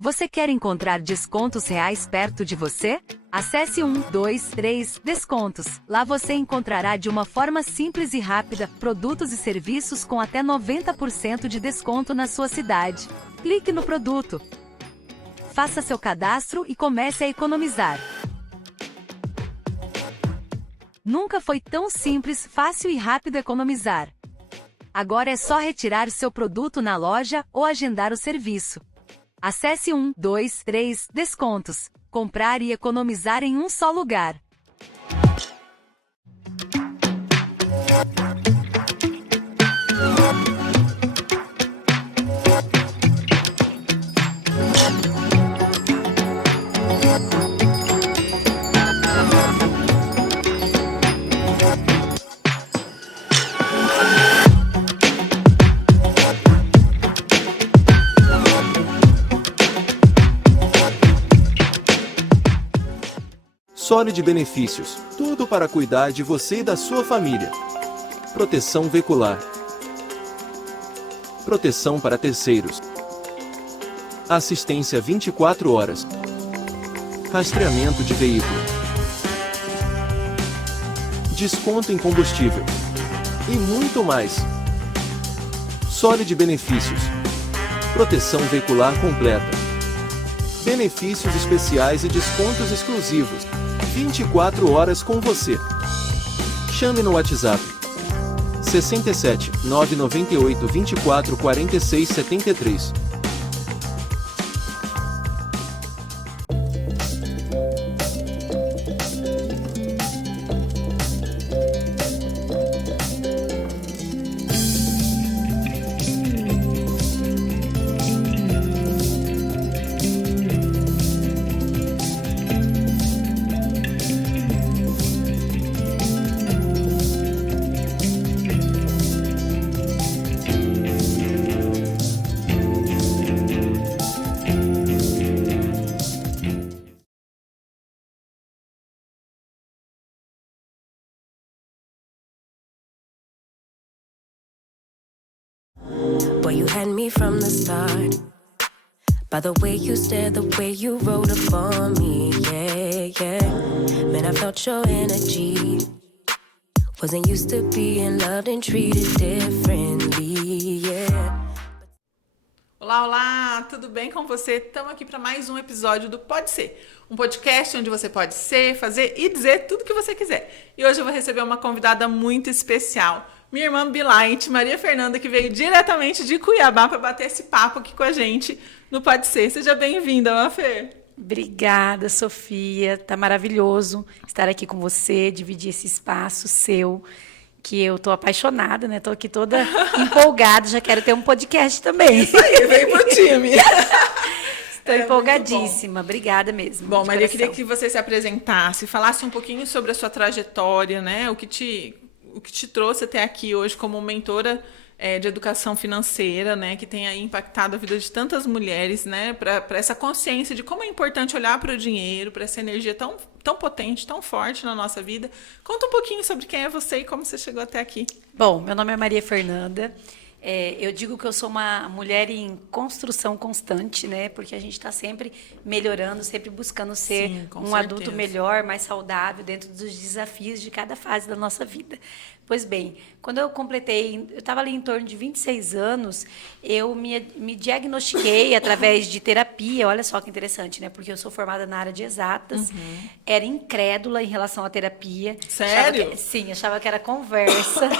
Você quer encontrar descontos reais perto de você? Acesse 123 Descontos. Lá você encontrará de uma forma simples e rápida produtos e serviços com até 90% de desconto na sua cidade. Clique no produto. Faça seu cadastro e comece a economizar. Nunca foi tão simples, fácil e rápido economizar. Agora é só retirar seu produto na loja ou agendar o serviço. Acesse 123 Descontos. Comprar e economizar em um só lugar. Solid Benefícios, tudo para cuidar de você e da sua família. Proteção veicular. Proteção para terceiros. Assistência 24 horas. Rastreamento de veículo. Desconto em combustível. E muito mais. Solid Benefícios. Proteção veicular completa. Benefícios especiais e descontos exclusivos. 24 horas com você. Chame no WhatsApp 67 998 24 46 73. Boy, you had me from the start. By the way you stared, the way you wrote upon me, yeah, yeah. Man, I felt your energy. Wasn't used to being loved and treated differently, yeah. Olá, olá, tudo bem com você? Estamos aqui para mais um episódio do Pode Ser, um podcast onde você pode ser, fazer e dizer tudo que você quiser. E hoje eu vou receber uma convidada muito especial, minha irmã Bilight, Maria Fernanda, que veio diretamente de Cuiabá para bater esse papo aqui com a gente no Pode Ser. Seja bem-vinda, Mafê. Obrigada, Sofia. Tá maravilhoso estar aqui com você, dividir esse espaço seu, que eu tô apaixonada, né? Tô aqui toda empolgada, já quero ter um podcast também. Isso aí, vem pro time. Estou empolgadíssima. Obrigada mesmo. Bom, Maria, eu queria que você se apresentasse, falasse um pouquinho sobre a sua trajetória, né? O que te trouxe até aqui hoje como mentora de educação financeira, né, que tem aí impactado a vida de tantas mulheres, né, para essa consciência de como é importante olhar para o dinheiro, para essa energia tão potente, tão forte na nossa vida. Conta um pouquinho sobre quem é você e como você chegou até aqui. Bom, meu nome é Maria Fernanda. Eu digo que eu sou uma mulher em construção constante, né? Porque a gente está sempre melhorando, sempre buscando ser um adulto melhor, mais saudável, dentro dos desafios de cada fase da nossa vida. Pois bem, quando eu estava ali em torno de 26 anos, eu me diagnostiquei através de terapia. Olha só que interessante, né? Porque eu sou formada na área de exatas, era incrédula em relação à terapia. Sério? Achava que era conversa.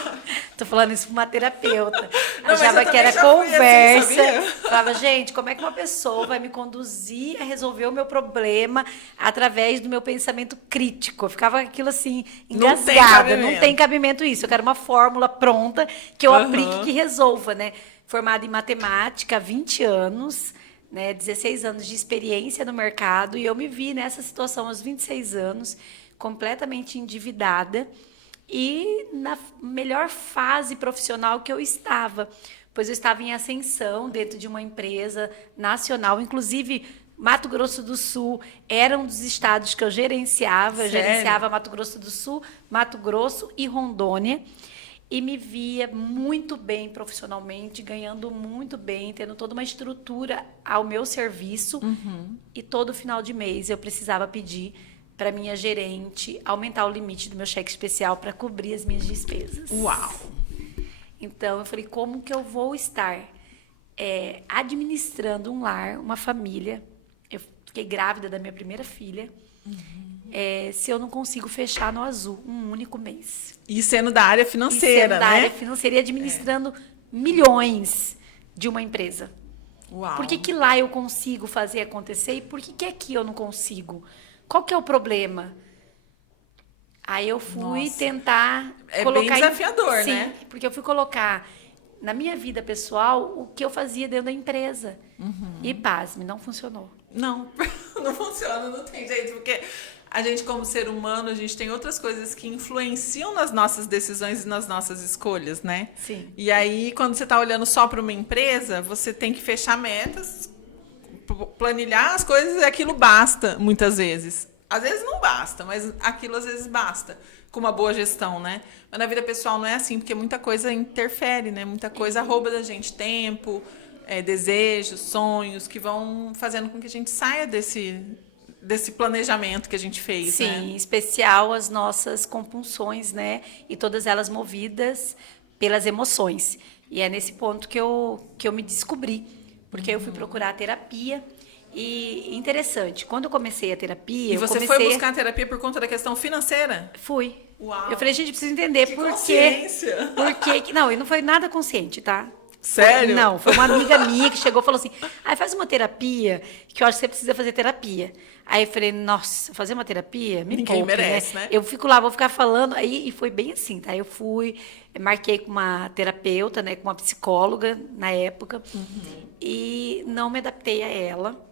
Tô falando isso para uma terapeuta. Não, achava que era conversa. Assim, Falava, gente, como é que uma pessoa vai me conduzir a resolver o meu problema através do meu pensamento crítico? Eu ficava aquilo assim, engasgada. Não tem cabimento isso. Eu quero uma fórmula pronta que eu aplique, que resolva, né? Formada em matemática há 20 anos, né? 16 anos de experiência no mercado, e eu me vi nessa situação aos 26 anos, completamente endividada e na melhor fase profissional que eu estava, pois eu estava em ascensão dentro de uma empresa nacional, inclusive Mato Grosso do Sul era um dos estados que eu gerenciava. Eu gerenciava Mato Grosso do Sul, Mato Grosso e Rondônia. e me via muito bem profissionalmente, ganhando muito bem, tendo toda uma estrutura ao meu serviço. E todo final de mês eu precisava pedir para minha gerente aumentar o limite do meu cheque especial para cobrir as minhas despesas. Uau! Então eu falei, como que eu vou estar administrando um lar, uma família? Eu fiquei grávida da minha primeira filha. Se eu não consigo fechar no azul um único mês. E sendo da área financeira, né? Da área financeira e administrando milhões de uma empresa. Uau. Por que lá eu consigo fazer acontecer e por que aqui eu não consigo? Qual que é o problema? Aí eu fui tentar colocar... É bem desafiador, Sim, né? porque eu fui colocar na minha vida pessoal o que eu fazia dentro da empresa. E, pasme, não funcionou. Não, não funciona, não tem jeito, porque a gente, como ser humano, a gente tem outras coisas que influenciam nas nossas decisões e nas nossas escolhas, né? Sim. E aí, quando você está olhando só para uma empresa, você tem que fechar metas, planilhar as coisas e aquilo basta, muitas vezes. Às vezes não basta, mas aquilo às vezes basta, com uma boa gestão, né? Mas na vida pessoal não é assim, porque muita coisa interfere, né? Muita coisa rouba da gente tempo, desejos, sonhos, que vão fazendo com que a gente saia desse planejamento que a gente fez, Sim, né? em especial as nossas compulsões, né? E todas elas movidas pelas emoções. E é nesse ponto que eu me descobri, porque eu fui procurar terapia. E interessante, quando eu comecei a terapia... E você foi buscar a terapia por conta da questão financeira? Fui. Uau. Eu falei, gente, preciso entender Que por quê. consciência. Por quê. Não, e não foi nada consciente, tá? Sério? Não, foi uma amiga minha que chegou e falou assim, faz uma terapia, que eu acho que você precisa fazer terapia. Aí eu falei, nossa, fazer uma terapia? Me Ninguém poupe, merece, né? Eu fico lá, vou ficar falando. Aí, e foi bem assim, tá? Eu fui, marquei com uma terapeuta, né, com uma psicóloga na época, e não me adaptei a ela.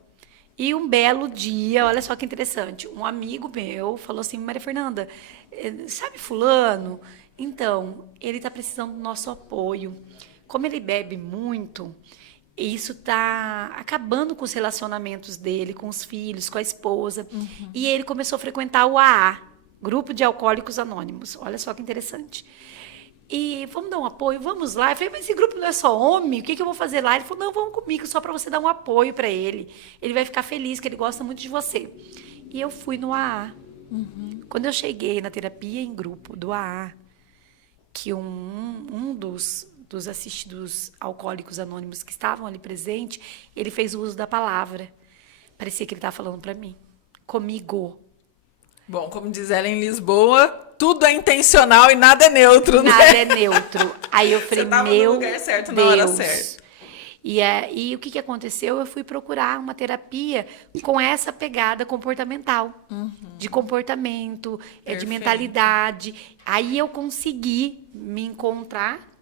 E um belo dia, olha só que interessante, um amigo meu falou assim, Maria Fernanda, sabe fulano? Então, ele está precisando do nosso apoio. Como ele bebe muito, isso está acabando com os relacionamentos dele, com os filhos, com a esposa. E ele começou a frequentar o AA, Grupo de Alcoólicos Anônimos. Olha só que interessante. E vamos dar um apoio, vamos lá. Eu falei, mas esse grupo não é só homem? O que eu vou fazer lá? Ele falou, não, vamos comigo, só para você dar um apoio para ele. Ele vai ficar feliz, que ele gosta muito de você. E eu fui no AA. Quando eu cheguei na terapia em grupo do AA, que um dos alcoólicos anônimos que estavam ali presente, ele fez o uso da palavra. Parecia que ele estava falando para mim. Comigo. Bom, como diz ela em Lisboa, tudo é intencional e nada é neutro, né? Nada é neutro. Aí eu falei, Você tava meu no lugar certo, na Deus. hora certa. E o que aconteceu? Eu fui procurar uma terapia com essa pegada comportamental. De comportamento, de Perfeito. mentalidade. Aí eu consegui me encontrar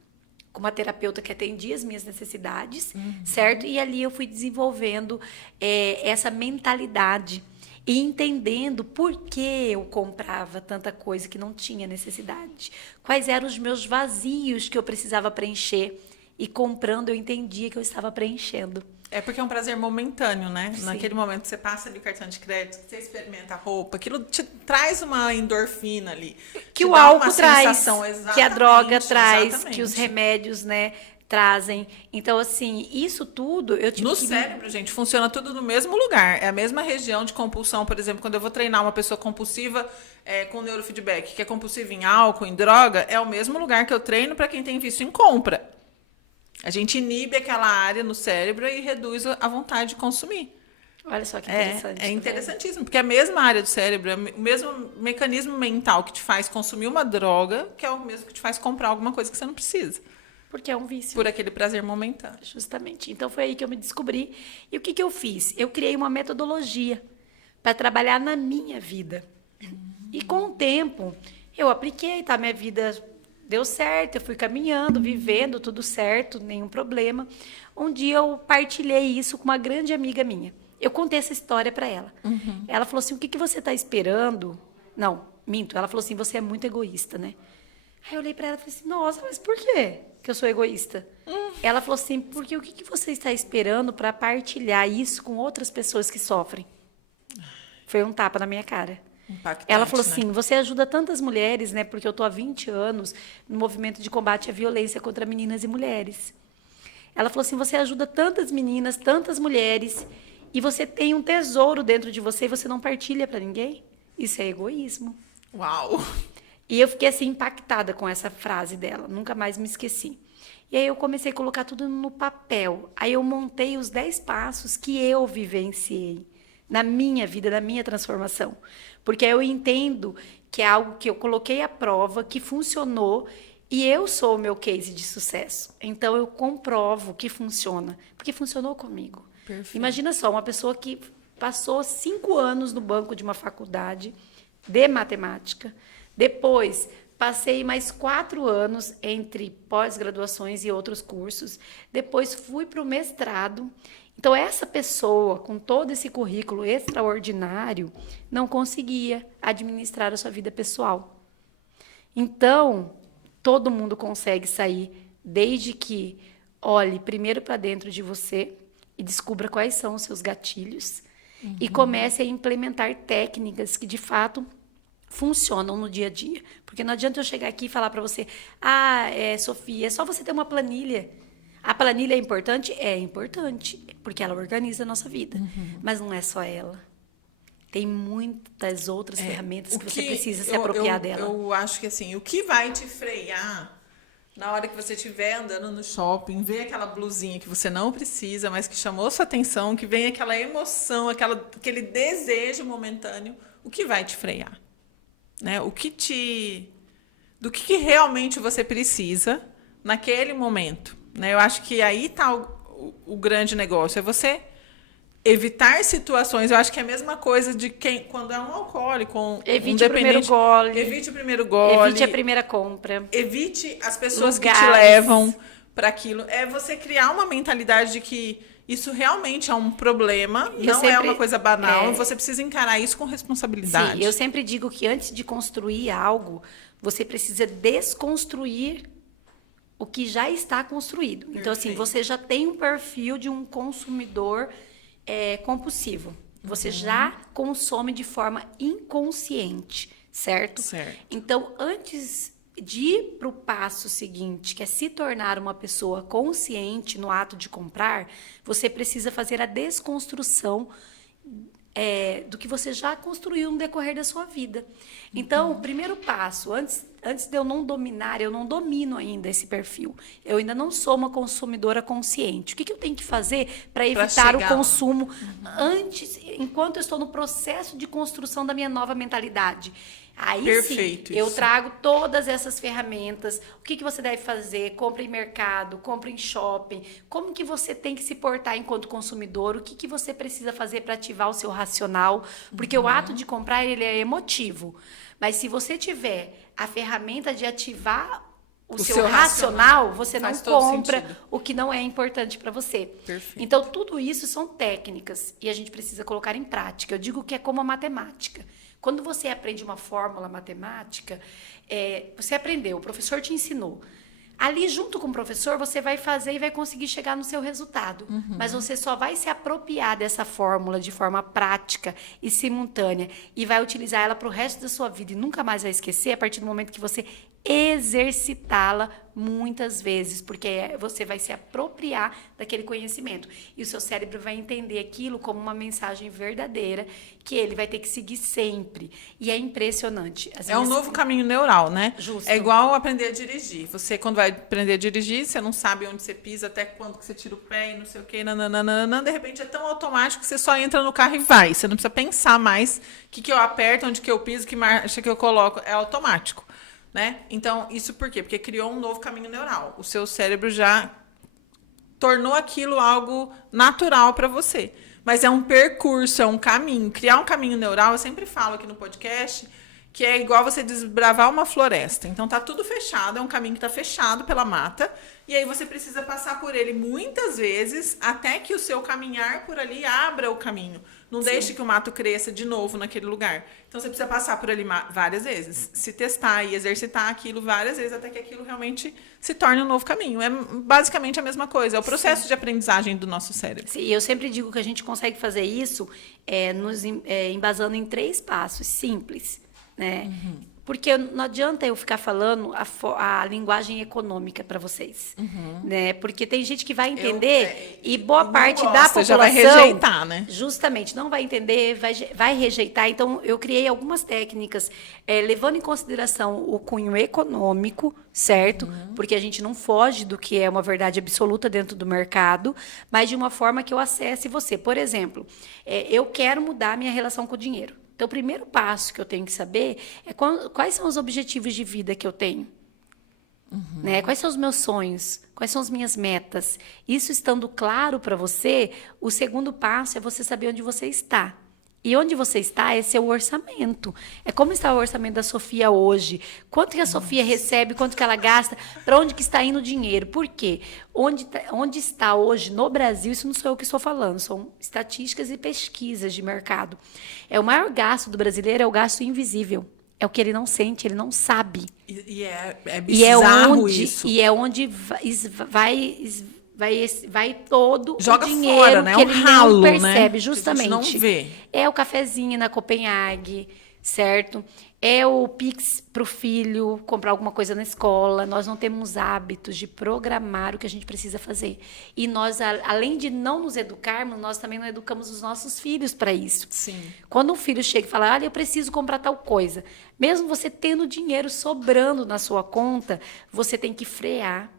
com uma terapeuta que atendia as minhas necessidades, certo? E ali eu fui desenvolvendo essa mentalidade e entendendo por que eu comprava tanta coisa que não tinha necessidade. Quais eram os meus vazios que eu precisava preencher. E comprando, eu entendia que eu estava preenchendo. É porque é um prazer momentâneo, né? Sim. Naquele momento que você passa ali o cartão de crédito, que você experimenta a roupa, aquilo te traz uma endorfina ali. Que te o dá álcool uma traz, sensação, que a droga traz, exatamente. que os remédios, né, trazem. Então, assim, isso tudo eu tive No que... cérebro, gente, funciona tudo no mesmo lugar. É a mesma região de compulsão. Por exemplo, quando eu vou treinar uma pessoa compulsiva com neurofeedback, que é compulsiva em álcool, em droga, é o mesmo lugar que eu treino para quem tem vício em compra. A gente inibe aquela área no cérebro e reduz a vontade de consumir. Olha só que interessante. É interessantíssimo, porque é a mesma área do cérebro, é o mesmo mecanismo mental que te faz consumir uma droga, que é o mesmo que te faz comprar alguma coisa que você não precisa. Porque é um vício. Por aquele prazer momentâneo. Justamente. Então, foi aí que eu me descobri. E o que eu fiz? Eu criei uma metodologia para trabalhar na minha vida. E com o tempo, eu apliquei, tá? Minha vida deu certo, eu fui caminhando, vivendo, tudo certo, nenhum problema. Um dia eu partilhei isso com uma grande amiga minha. Eu contei essa história para ela. Ela falou assim, o que você está esperando? Não, minto. Ela falou assim, você é muito egoísta, né? Aí eu olhei para ela e falei assim, nossa, mas por quê que eu sou egoísta? Ela falou assim, porque o que você está esperando para partilhar isso com outras pessoas que sofrem? Foi um tapa na minha cara. Impactante, Ela falou né? assim, você ajuda tantas mulheres, né? Porque eu tô há 20 anos no movimento de combate à violência contra meninas e mulheres. Ela falou assim, você ajuda tantas meninas, tantas mulheres, e você tem um tesouro dentro de você e você não partilha para ninguém? Isso é egoísmo. Uau! E eu fiquei assim impactada com essa frase dela, nunca mais me esqueci. E aí eu comecei a colocar tudo no papel. Aí eu montei os 10 passos que eu vivenciei na minha vida, na minha transformação. Porque eu entendo que é algo que eu coloquei à prova, que funcionou, e eu sou o meu case de sucesso. Então eu comprovo que funciona, porque funcionou comigo. Perfeito. Imagina só, uma pessoa que passou 5 anos no banco de uma faculdade de matemática, depois passei mais 4 anos entre pós-graduações e outros cursos. Depois fui para o mestrado. Então, essa pessoa, com todo esse currículo extraordinário, não conseguia administrar a sua vida pessoal. Então, todo mundo consegue sair, desde que olhe primeiro para dentro de você e descubra quais são os seus gatilhos e comece a implementar técnicas que, de fato, funcionam no dia a dia. Porque não adianta eu chegar aqui e falar para você, Sofia, é só você ter uma planilha. A planilha é importante? É importante, porque ela organiza a nossa vida. Mas não é só ela. Tem muitas outras ferramentas que você precisa se apropriar dela. Eu acho que assim, o que vai te frear na hora que você estiver andando no shopping, ver aquela blusinha que você não precisa, mas que chamou sua atenção, que vem aquela emoção, aquele desejo momentâneo, o que vai te frear? Né? Do que realmente você precisa naquele momento. Né? Eu acho que aí está o grande negócio. É você evitar situações. Eu acho que é a mesma coisa de quando é um alcoólico, evite o primeiro gole. Evite o primeiro gole. Evite a primeira compra. Evite as pessoas Lugares. que te levam para aquilo. É você criar uma mentalidade de que isso realmente é um problema, é uma coisa banal, você precisa encarar isso com responsabilidade. Sim, eu sempre digo que antes de construir algo, você precisa desconstruir o que já está construído. Então, assim, você já tem um perfil de um consumidor compulsivo. Você já consome de forma inconsciente, certo? Então, antes de ir para o passo seguinte, que é se tornar uma pessoa consciente no ato de comprar, você precisa fazer a desconstrução do que você já construiu no decorrer da sua vida. Então, o primeiro passo, antes de eu não dominar, eu não domino ainda esse perfil. Eu ainda não sou uma consumidora consciente. O que eu tenho que fazer para evitar o consumo enquanto eu estou no processo de construção da minha nova mentalidade? Aí Perfeito, sim, eu trago todas essas ferramentas. O que você deve fazer? Compra em mercado, compra em shopping. Como que você tem que se portar enquanto consumidor? O que você precisa fazer para ativar o seu racional? Porque o ato de comprar, ele é emotivo. Mas se você tiver a ferramenta de ativar o seu racional, você não compra o que não é importante para você. Perfeito. Então, tudo isso são técnicas e a gente precisa colocar em prática. Eu digo que é como a matemática. Quando você aprende uma fórmula matemática, você aprendeu, o professor te ensinou. Ali, junto com o professor, você vai fazer e vai conseguir chegar no seu resultado. Mas você só vai se apropriar dessa fórmula de forma prática e simultânea e vai utilizar ela para o resto da sua vida e nunca mais vai esquecer a partir do momento que você exercitá-la muitas vezes, porque você vai se apropriar daquele conhecimento. E o seu cérebro vai entender aquilo como uma mensagem verdadeira que ele vai ter que seguir sempre. E é impressionante. Um novo caminho neural, né? Justo. É igual aprender a dirigir. Você, quando vai aprender a dirigir, você não sabe onde você pisa, até quando que você tira o pé e não sei o quê, de repente é tão automático que você só entra no carro e vai. Você não precisa pensar mais o que eu aperto, onde que eu piso, que marcha que eu coloco. É automático. Né? Então, isso por quê? Porque criou um novo caminho neural. O seu cérebro já tornou aquilo algo natural para você. Mas é um percurso, é um caminho. Criar um caminho neural, eu sempre falo aqui no podcast, que é igual você desbravar uma floresta. Então tá tudo fechado, é um caminho que tá fechado pela mata, e aí você precisa passar por ele muitas vezes até que o seu caminhar por ali abra o caminho. Não deixe que o mato cresça de novo naquele lugar. Então você precisa passar por ali várias vezes, se testar e exercitar aquilo várias vezes até que aquilo realmente se torne um novo caminho. É basicamente a mesma coisa, é o processo de aprendizagem do nosso cérebro. Sim, eu sempre digo que a gente consegue fazer isso embasando em 3 passos simples. Né? Porque não adianta eu ficar falando a linguagem econômica para vocês. Né? Porque tem gente que vai entender e boa parte da população já vai rejeitar, né? Justamente, não vai entender, vai rejeitar. Então, eu criei algumas técnicas levando em consideração o cunho econômico, certo? Porque a gente não foge do que é uma verdade absoluta dentro do mercado, mas de uma forma que eu acesse você. Por exemplo, eu quero mudar a minha relação com o dinheiro. Então, o primeiro passo que eu tenho que saber é quais são os objetivos de vida que eu tenho. Né? Quais são os meus sonhos? Quais são as minhas metas? Isso estando claro para você, o segundo passo é você saber onde você está. E onde você está é seu orçamento. É como está o orçamento da Sofia hoje. Quanto que a Sofia recebe, quanto que ela gasta, para onde que está indo o dinheiro. Por quê? Onde está hoje no Brasil, isso não sou eu que estou falando, são estatísticas e pesquisas de mercado. O maior gasto do brasileiro é o gasto invisível. É o que ele não sente, ele não sabe. E é bizarro isso. E é onde vai todo joga o dinheiro fora, né? que ele ralo, não percebe, né? justamente. Que a gente não vê. É o cafezinho na Copenhague, certo? É o Pix para o filho comprar alguma coisa na escola. Nós não temos hábitos de programar o que a gente precisa fazer. E nós, além de não nos educarmos, nós também não educamos os nossos filhos para isso. Sim. Quando um filho chega e fala, olha, eu preciso comprar tal coisa, mesmo você tendo dinheiro sobrando na sua conta, você tem que frear,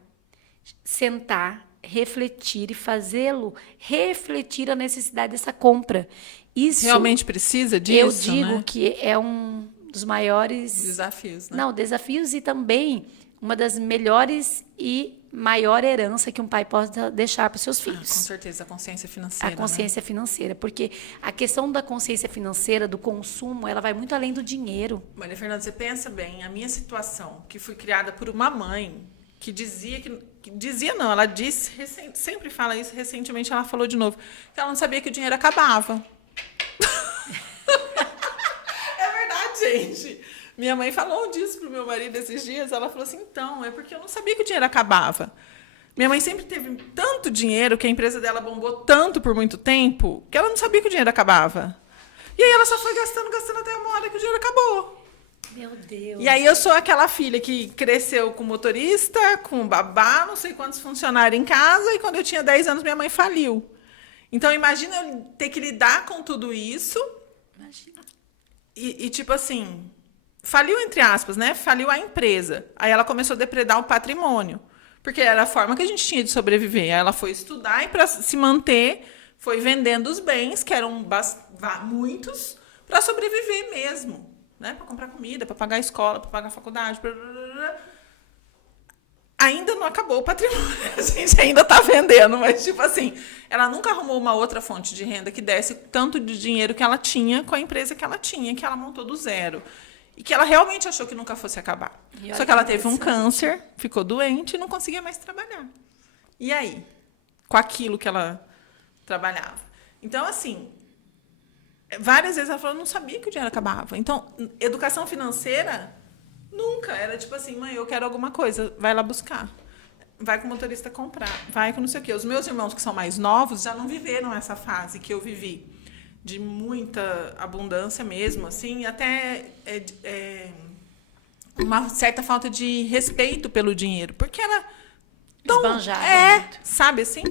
sentar, refletir e fazê-lo refletir a necessidade dessa compra. Isso realmente precisa disso, eu digo, né? Que é um dos maiores desafios, né? Não, desafios e também uma das melhores e maior herança que um pai pode deixar para os seus filhos. Com certeza, a consciência financeira. A consciência financeira, porque a questão da consciência financeira, do consumo, ela vai muito além do dinheiro. Maria Fernanda, você pensa bem, a minha situação, que fui criada por uma mãe que ela disse, sempre fala isso, recentemente ela falou de novo, que ela não sabia que o dinheiro acabava. É verdade, gente. Minha mãe falou disso pro meu marido esses dias, ela falou assim, então, é porque eu não sabia que o dinheiro acabava. Minha mãe sempre teve tanto dinheiro, que a empresa dela bombou tanto por muito tempo, que ela não sabia que o dinheiro acabava. E aí ela só foi gastando até uma hora que o dinheiro acabou. Meu Deus. E aí eu sou aquela filha que cresceu com motorista, com babá, não sei quantos funcionários em casa, e quando eu tinha 10 anos, minha mãe faliu. Então, imagina eu ter que lidar com tudo isso. Imagina. E tipo assim, faliu entre aspas, né? Faliu a empresa. Aí ela começou a depredar o patrimônio, porque era a forma que a gente tinha de sobreviver. Aí ela foi estudar e para se manter, foi vendendo os bens, que eram muitos, para sobreviver mesmo. Né? Para comprar comida, para pagar a escola, para pagar a faculdade. Ainda não acabou o patrimônio. A gente ainda está vendendo, mas, tipo assim, ela nunca arrumou uma outra fonte de renda que desse tanto de dinheiro que ela tinha com a empresa que ela tinha, que ela montou do zero. E que ela realmente achou que nunca fosse acabar. Só que ela teve um câncer, ficou doente e não conseguia mais trabalhar. E aí? Com aquilo que ela trabalhava. Então, assim, várias vezes ela falou, eu não sabia que o dinheiro acabava. Então, educação financeira, nunca. Era tipo assim, mãe, eu quero alguma coisa, vai lá buscar. Vai com o motorista comprar, vai com não sei o quê. Os meus irmãos que são mais novos já não viveram essa fase que eu vivi. De muita abundância mesmo, assim, até uma certa falta de respeito pelo dinheiro. Porque era tão... Esbanjado muito. Sabe assim?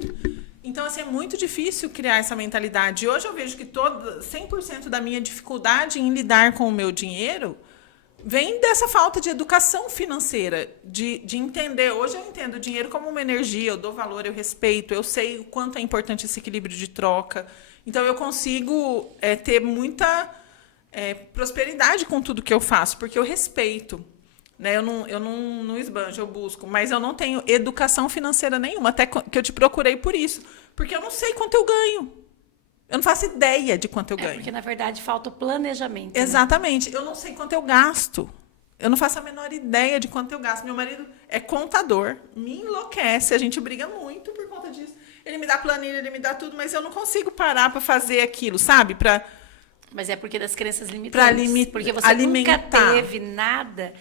Então, assim, é muito difícil criar essa mentalidade. Hoje eu vejo que 100% da minha dificuldade em lidar com o meu dinheiro vem dessa falta de educação financeira, de entender. Hoje eu entendo o dinheiro como uma energia, eu dou valor, eu respeito, eu sei o quanto é importante esse equilíbrio de troca. Então, eu consigo ter muita prosperidade com tudo que eu faço, porque eu respeito. Né? Eu não esbanjo, eu busco, mas eu não tenho educação financeira nenhuma, até que eu te procurei por isso, porque eu não sei quanto eu ganho. Eu não faço ideia de quanto eu ganho. Porque, na verdade, falta o planejamento. Exatamente. Né? Eu não sei quanto eu gasto. Eu não faço a menor ideia de quanto eu gasto. Meu marido é contador, me enlouquece, a gente briga muito por conta disso. Ele me dá planilha, ele me dá tudo, mas eu não consigo parar para fazer aquilo, sabe? Mas é porque das crenças limitantes. Porque você nunca teve nada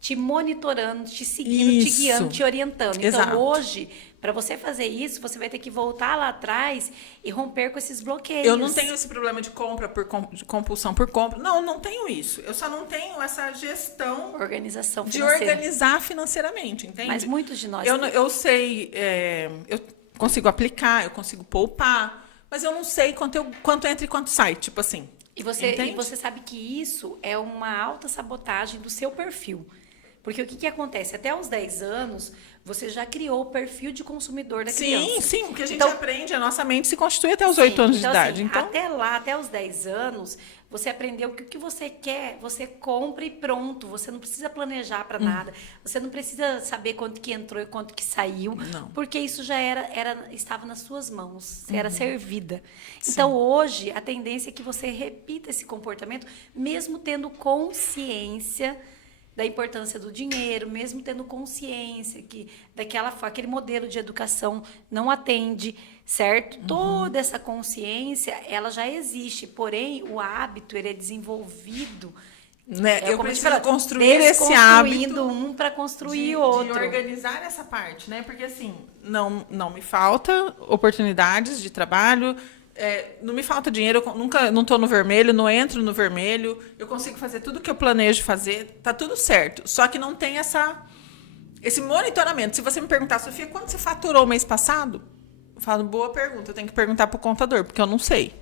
te monitorando, te seguindo, te guiando, te orientando. Então, Exato. Hoje, para você fazer isso, você vai ter que voltar lá atrás e romper com esses bloqueios. Eu não tenho esse problema de compra de compulsão por compra. Não tenho isso. Eu só não tenho essa gestão organização financeira. De organizar financeiramente, entende? Mas muitos de nós eu sei, eu consigo aplicar, eu consigo poupar, mas eu não sei quanto entra e quanto sai, tipo assim. E você sabe que isso é uma autossabotagem do seu perfil. Porque o que acontece? Até os 10 anos, você já criou o perfil de consumidor da criança. Sim, porque a gente aprende, a nossa mente se constitui até os 8 anos de idade. Assim, até lá, até os 10 anos, você aprendeu que o que você quer, você compra e pronto. Você não precisa planejar para nada. Você não precisa saber quanto que entrou e quanto que saiu. Não. Porque isso já estava nas suas mãos. Você era servida. Sim. Então, hoje, a tendência é que você repita esse comportamento, mesmo tendo consciência da importância do dinheiro, mesmo tendo consciência que aquele modelo de educação não atende, certo? Toda essa consciência, ela já existe, porém, o hábito, ele é desenvolvido. Né? Eu preciso construir esse hábito. Um para construir outro. De organizar essa parte, né? Porque, assim, não me falta oportunidades de trabalho, não me falta dinheiro, eu nunca não estou no vermelho, não entro no vermelho, eu consigo fazer tudo que eu planejo fazer, tá tudo certo. Só que não tem esse monitoramento. Se você me perguntar, Sofia, quanto você faturou o mês passado? Eu falo, boa pergunta, eu tenho que perguntar para o contador, porque eu não sei.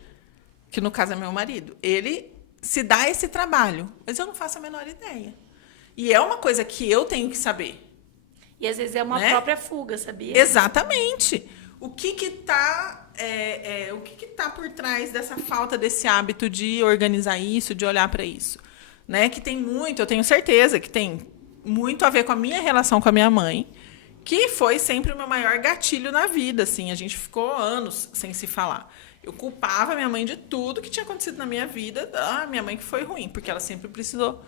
Que no caso é meu marido. Ele se dá esse trabalho, mas eu não faço a menor ideia. E é uma coisa que eu tenho que saber. E às vezes é uma própria fuga, sabia? Exatamente. O que está por trás dessa falta desse hábito de organizar isso, de olhar para isso? Né? Que tem muito, eu tenho certeza que tem muito a ver com a minha relação com a minha mãe, que foi sempre o meu maior gatilho na vida. Assim, a gente ficou anos sem se falar. Eu culpava minha mãe de tudo que tinha acontecido na minha vida, minha mãe que foi ruim, porque ela sempre precisou,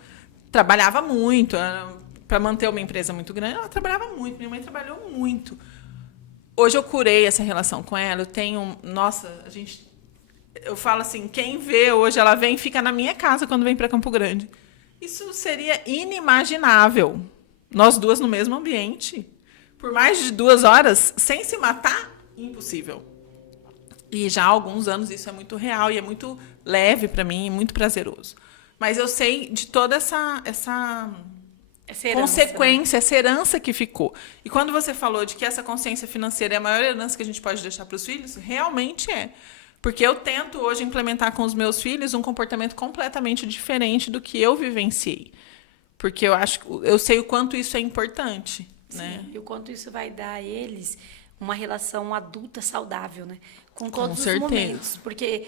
trabalhava muito, para manter uma empresa muito grande, ela trabalhava muito, minha mãe trabalhou muito. Hoje eu curei essa relação com ela, eu tenho... Nossa, eu falo assim, quem vê hoje, ela vem e fica na minha casa quando vem para Campo Grande. Isso seria inimaginável. Nós duas no mesmo ambiente. Por mais de 2 horas, sem se matar, impossível. E já há alguns anos isso é muito real e é muito leve para mim, muito prazeroso. Mas eu sei de toda essa consequência, essa herança que ficou. E quando você falou de que essa consciência financeira é a maior herança que a gente pode deixar para os filhos, realmente é. Porque eu tento hoje implementar com os meus filhos um comportamento completamente diferente do que eu vivenciei. Porque eu sei o quanto isso é importante. Sim, né? E o quanto isso vai dar a eles uma relação adulta saudável, né? Com todos os certeza. momentos. Porque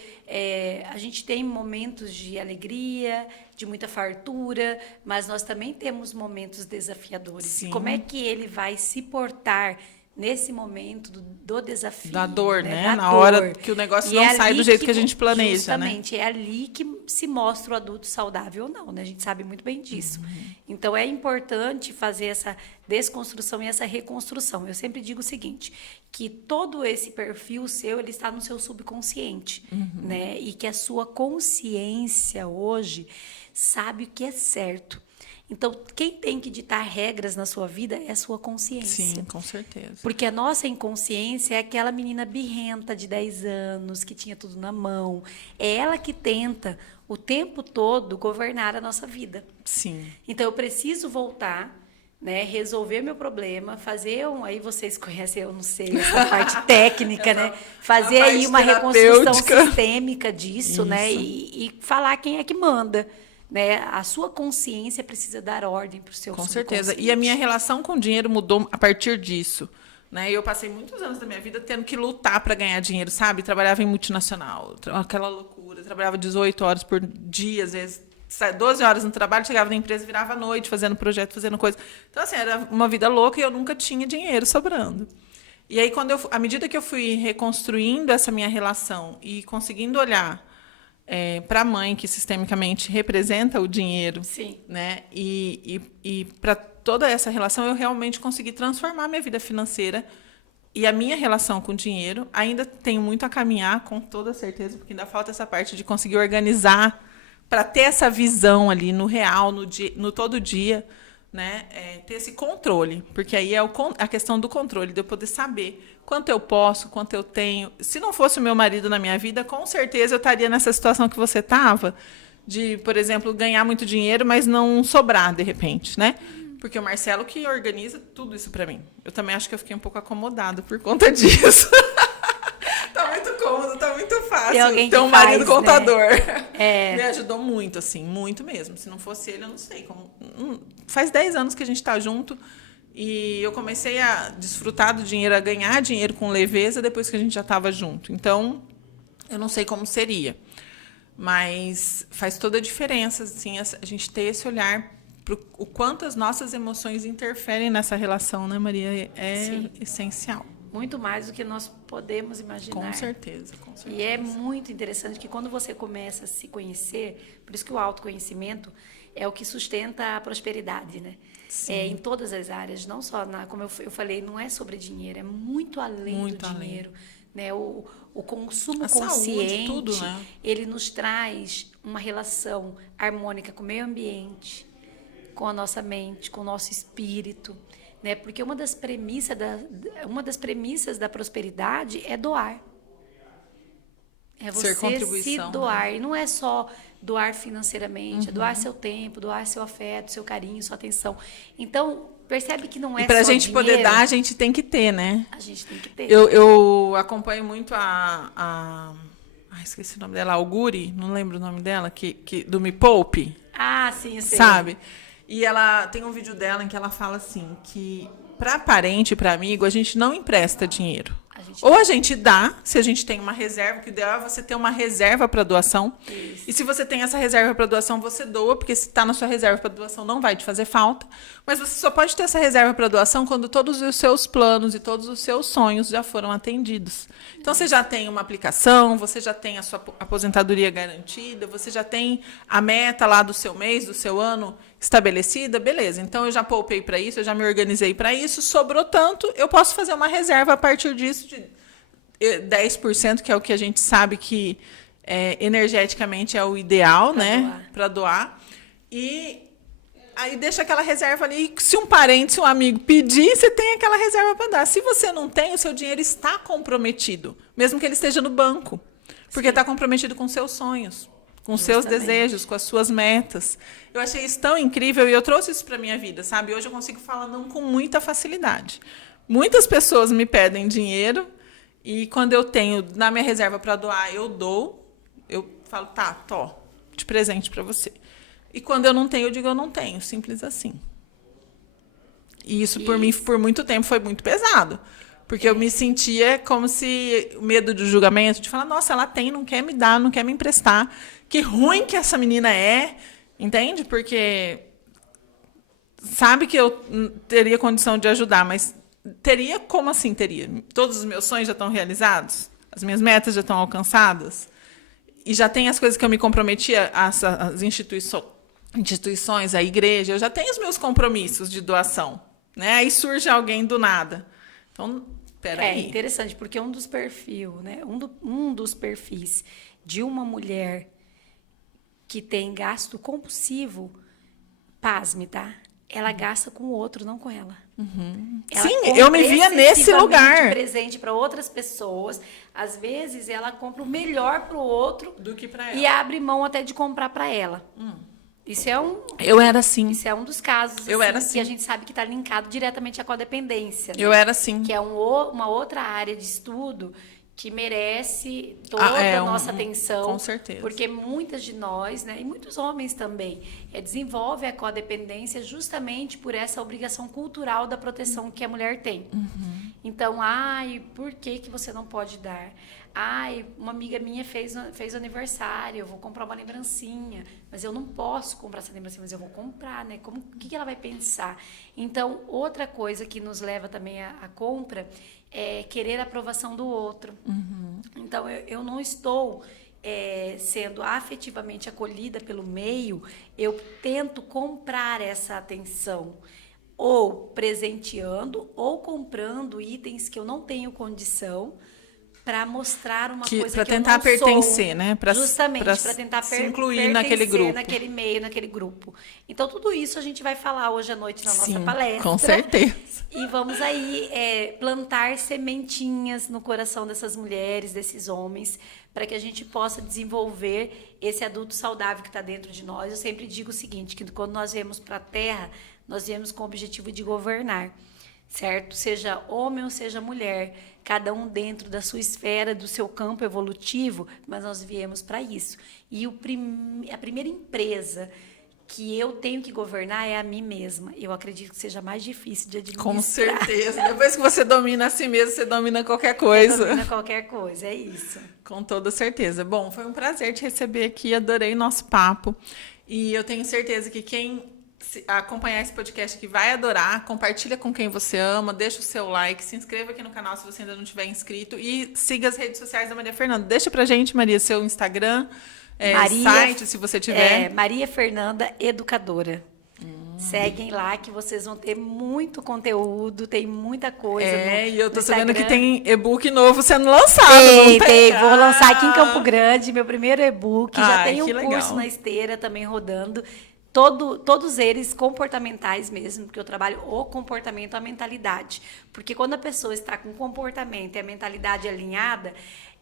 a gente tem momentos de alegria, de muita fartura, mas nós também temos momentos desafiadores. Sim. E como é que ele vai se portar nesse momento do desafio? Da dor, né? Da Na dor. hora que o negócio não sai do jeito que a gente planeja, justamente, é ali que se mostra o adulto saudável ou não, né? A gente sabe muito bem disso. Então, é importante fazer essa desconstrução e essa reconstrução. Eu sempre digo o seguinte, que todo esse perfil seu, ele está no seu subconsciente, né? E que a sua consciência hoje sabe o que é certo. Então, quem tem que ditar regras na sua vida é a sua consciência. Sim, com certeza. Porque a nossa inconsciência é aquela menina birrenta de 10 anos, que tinha tudo na mão. É ela que tenta, o tempo todo, governar a nossa vida. Sim. Então, eu preciso voltar, né, resolver meu problema, fazer aí vocês conhecem, eu não sei, essa parte técnica, né? Fazer aí uma reconstrução sistêmica disso, né? E falar quem é que manda. Né? A sua consciência precisa dar ordem para o seu subconsciente. Com certeza. E a minha relação com o dinheiro mudou a partir disso. Né? Eu passei muitos anos da minha vida tendo que lutar para ganhar dinheiro, sabe? Trabalhava em multinacional, aquela loucura. Trabalhava 18 horas por dia, às vezes 12 horas no trabalho, chegava na empresa, virava à noite, fazendo projeto, fazendo coisa. Então, assim, era uma vida louca e eu nunca tinha dinheiro sobrando. E aí, à medida que eu fui reconstruindo essa minha relação e conseguindo olhar para a mãe, que sistemicamente representa o dinheiro, Sim. né? E para toda essa relação, eu realmente consegui transformar a minha vida financeira e a minha relação com o dinheiro. Ainda tenho muito a caminhar, com toda certeza, porque ainda falta essa parte de conseguir organizar para ter essa visão ali no real, no todo dia, né? Ter esse controle, porque aí é a questão do controle, de eu poder saber quanto eu posso, quanto eu tenho. Se não fosse o meu marido na minha vida, com certeza eu estaria nessa situação que você estava, de, por exemplo, ganhar muito dinheiro, mas não sobrar, de repente, né? Porque o Marcelo que organiza tudo isso para mim. Eu também acho que eu fiquei um pouco acomodada por conta disso. Tá muito cômodo, tá muito fácil ter um marido contador. Né? Me ajudou muito, assim, muito mesmo. Se não fosse ele, eu não sei como. Faz 10 anos que a gente tá junto e eu comecei a desfrutar do dinheiro, a ganhar dinheiro com leveza depois que a gente já estava junto. Então, eu não sei como seria. Mas faz toda a diferença, assim, a gente ter esse olhar para o quanto as nossas emoções interferem nessa relação, né, Maria? Sim. Essencial. Muito mais do que nós podemos imaginar. Com certeza, com certeza. E é muito interessante que quando você começa a se conhecer, por isso que o autoconhecimento é o que sustenta a prosperidade, né? Em todas as áreas, não só como eu falei, não é sobre dinheiro, é muito além do dinheiro. Né? O consumo consciente, saúde, tudo, né? Ele nos traz uma relação harmônica com o meio ambiente, com a nossa mente, com o nosso espírito. Né? Porque uma das premissas da prosperidade é doar. É você se doar. Né? E não é só doar financeiramente, é doar seu tempo, doar seu afeto, seu carinho, sua atenção. Então, percebe que não é só dinheiro. E para a gente dinheiro, poder dar, a gente tem que ter, né? A gente tem que ter. Eu acompanho muito esqueci o nome dela, Auguri, não lembro o nome dela, do Me Poupe. Ah, sim, eu sei. Sabe? E ela tem um vídeo dela em que ela fala assim, que para parente, para amigo, a gente não empresta dinheiro. Ou a gente dá, se a gente tem uma reserva, que o ideal é você ter uma reserva para doação. Isso. E se você tem essa reserva para doação, você doa, porque se está na sua reserva para doação, não vai te fazer falta. Mas você só pode ter essa reserva para doação quando todos os seus planos e todos os seus sonhos já foram atendidos. Então, você já tem uma aplicação, você já tem a sua aposentadoria garantida, você já tem a meta lá do seu mês, do seu ano estabelecida, beleza. Então, eu já poupei para isso, eu já me organizei para isso, sobrou tanto, eu posso fazer uma reserva a partir disso de 10%, que é o que a gente sabe que energeticamente é o ideal, né, para doar. E aí deixa aquela reserva ali. Se um parente, se um amigo pedir, você tem aquela reserva para dar. Se você não tem, o seu dinheiro está comprometido, mesmo que ele esteja no banco, porque está comprometido com seus sonhos, com seus desejos, com as suas metas. Eu achei isso tão incrível e eu trouxe isso para minha vida, sabe? Hoje eu consigo falar não com muita facilidade. Muitas pessoas me pedem dinheiro e quando eu tenho na minha reserva para doar, eu dou. Eu falo, tá, de presente para você. E quando eu não tenho, eu digo, eu não tenho. Simples assim. E isso, por mim, por muito tempo, foi muito pesado. Porque eu me sentia como se o medo do julgamento, de falar, nossa, ela tem, não quer me dar, não quer me emprestar. Que ruim que essa menina é, entende? Porque sabe que eu teria condição de ajudar, mas teria? Como assim teria? Todos os meus sonhos já estão realizados? As minhas metas já estão alcançadas? E já tem as coisas que eu me comprometi, as instituições, a igreja, eu já tenho os meus compromissos de doação. Né? Aí surge alguém do nada. Então, peraí. É interessante, porque um dos perfis de uma mulher que tem gasto compulsivo, pasme, tá? Ela gasta com o outro, não com ela. Ela Sim, eu me via nesse lugar. Presente para outras pessoas. Às vezes, ela compra o melhor para o outro do que para ela. E abre mão até de comprar para ela. Isso é Eu era assim. Isso é um dos casos que a gente sabe que está linkado diretamente à codependência. Né? Eu era assim. Que é uma outra área de estudo que merece toda a nossa atenção. Com certeza. Porque muitas de nós, né, e muitos homens também, desenvolvem a codependência justamente por essa obrigação cultural da proteção que a mulher tem. Então, por que você não pode dar? Uma amiga minha fez aniversário, eu vou comprar uma lembrancinha, mas eu não posso comprar essa lembrancinha, mas eu vou comprar, né? O que ela vai pensar? Então, outra coisa que nos leva também à compra é querer a aprovação do outro. Uhum. Então, eu não estou sendo afetivamente acolhida pelo meio, eu tento comprar essa atenção, ou presenteando, ou comprando itens que eu não tenho condição, para mostrar uma coisa que eu não sou. Para tentar pertencer, né? Justamente, para tentar se incluir naquele grupo. Naquele meio, naquele grupo. Então, tudo isso a gente vai falar hoje à noite na nossa palestra. Com certeza. E vamos aí plantar sementinhas no coração dessas mulheres, desses homens, para que a gente possa desenvolver esse adulto saudável que está dentro de nós. Eu sempre digo o seguinte, que quando nós viemos para a Terra, nós viemos com o objetivo de governar, certo? Seja homem ou seja mulher, cada um dentro da sua esfera, do seu campo evolutivo, mas nós viemos para isso. E a primeira empresa que eu tenho que governar é a mim mesma. Eu acredito que seja mais difícil de administrar. Com certeza. Depois que você domina a si mesmo, você domina qualquer coisa. Você domina qualquer coisa, é isso. Com toda certeza. Bom, foi um prazer te receber aqui, adorei nosso papo. E eu tenho certeza que quem acompanhar esse podcast aqui vai adorar. Compartilha com quem você ama, deixa o seu like, se inscreva aqui no canal se você ainda não tiver inscrito e siga as redes sociais da Maria Fernanda. Deixa pra gente, Maria, seu Instagram, site, se você tiver. Maria Fernanda Educadora. Seguem lá que vocês vão ter muito conteúdo, tem muita coisa. E eu tô sabendo que tem e-book novo sendo lançado. Tem. Vou lançar aqui em Campo Grande, meu primeiro e-book. Já tem um curso na esteira também rodando. Todos eles comportamentais mesmo, porque eu trabalho o comportamento, a mentalidade. Porque quando a pessoa está com o comportamento e a mentalidade alinhada,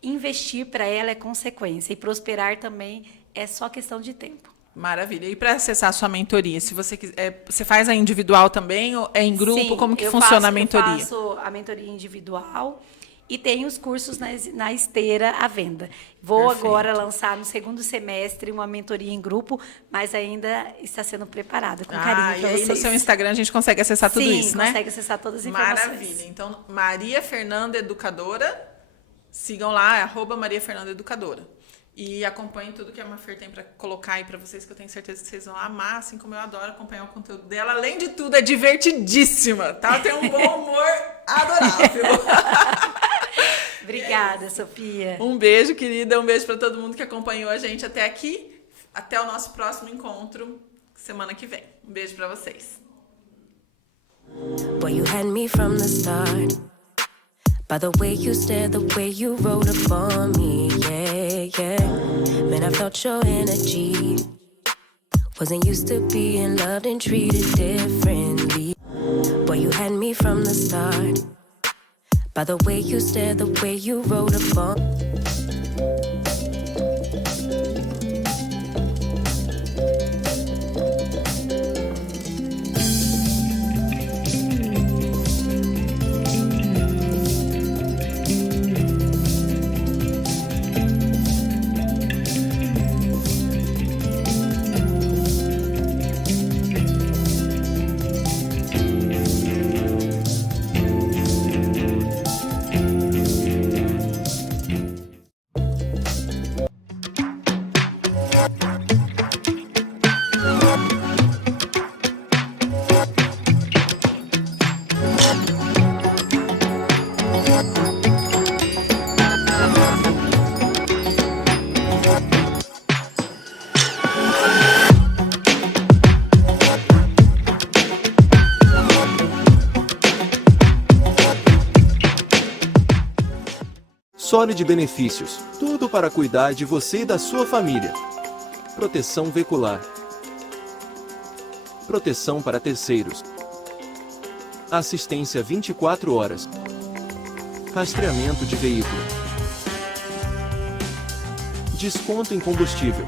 investir para ela é consequência. E prosperar também é só questão de tempo. Maravilha. E para acessar a sua mentoria, se você quiser, você faz a individual também ou é em grupo? Sim, como que funciona a mentoria? Eu faço a mentoria individual e tenho os cursos na esteira à venda. Vou agora lançar no segundo semestre uma mentoria em grupo, mas ainda está sendo preparada com carinho para vocês. E aí no seu Instagram a gente consegue acessar tudo isso, né? Sim, consegue acessar todas as informações. Maravilha. Então, Maria Fernanda Educadora, sigam lá, @Maria Fernanda Educadora. E acompanhem tudo que a Mafer tem para colocar aí para vocês, que eu tenho certeza que vocês vão amar, assim como eu adoro acompanhar o conteúdo dela. Além de tudo, é divertidíssima, tá? Tem um bom humor adorável. Obrigada, Sofia. Um beijo, querida. Um beijo para todo mundo que acompanhou a gente até aqui. Até o nosso próximo encontro, semana que vem. Um beijo para vocês. Boy, you had me from the start. By the way you stared, the way you wrote upon me, yeah. Man, I felt your energy. Wasn't used to being loved and treated differently. Boy, you had me from the start. By the way you stared, the way you wrote upon me. Solid Benefícios, tudo para cuidar de você e da sua família. Proteção veicular. Proteção para terceiros. Assistência 24 horas. Rastreamento de veículo. Desconto em combustível.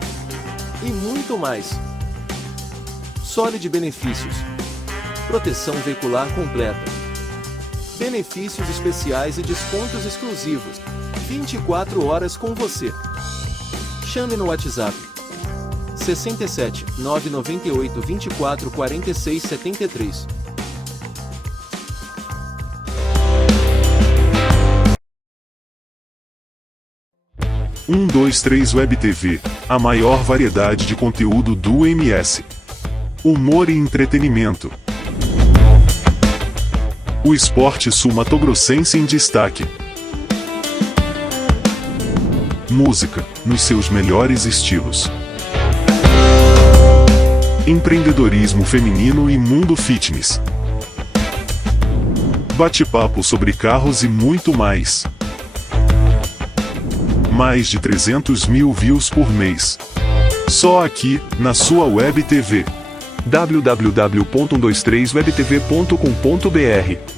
E muito mais. Solid Benefícios. Proteção veicular completa. Benefícios especiais e descontos exclusivos. 24 horas com você. Chame no WhatsApp 67 998 24 46 73. 123 Web TV, a maior variedade de conteúdo do MS. Humor e entretenimento. O esporte sul-mato-grossense em destaque. Música, nos seus melhores estilos. Empreendedorismo feminino e mundo fitness. Bate-papo sobre carros e muito mais. Mais de 300 mil views por mês. Só aqui, na sua Web TV. www.123webtv.com.br